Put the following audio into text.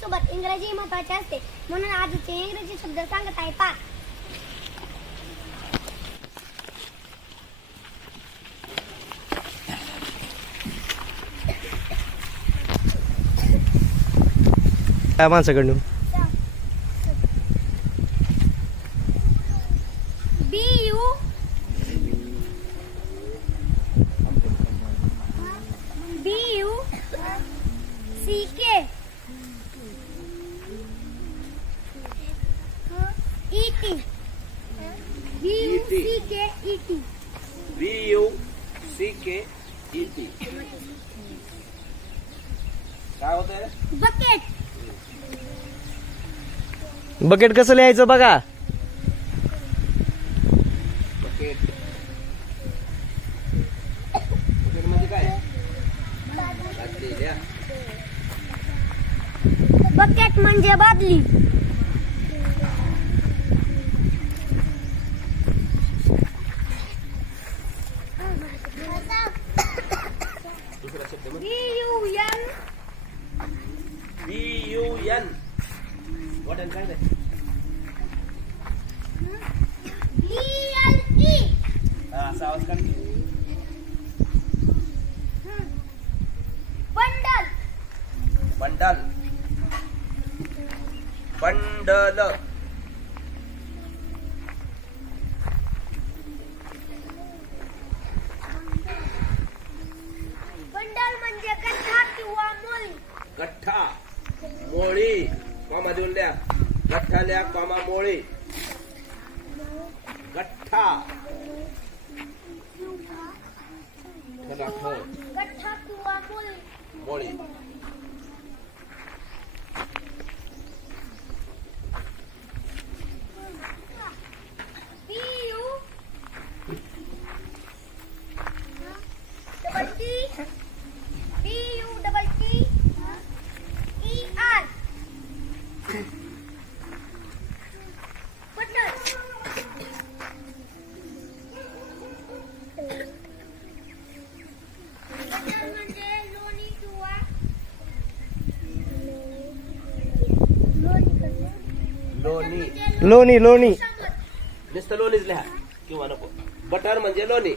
सोबत इंग्रजी महत्त्वाचे असते म्हणून आजचे इंग्रजी शब्द सांगत आहे पा. काय माणसाकडून BU CK ET BUCKET काय होतंय? बकेट. बकेट कसं लिहायचं बघा. बकेट बकेट म्हणजे काय? बादली द्या. बकेट म्हणजे बादली. दुसरा शब्द मग BUN वॉट काय ते? BLE हा असा आवाज काढ. बंडल. बंडल बंडल बंडल म्हणजे गठ्ठा किंवा मोळी. गठ्ठा मोळी कॉमा देऊन द्या. गठ्ठा लिहा कॉमा मोळी. गठ्ठा गठ्ठा किंवा मोळी. मोळी BU double T ER butter. Butter म्हणजे लोणी किंवा लोणी. लोणी लोणी नुसतं लोणीच लिहा किंवा नको. बटर म्हणजे लोणी.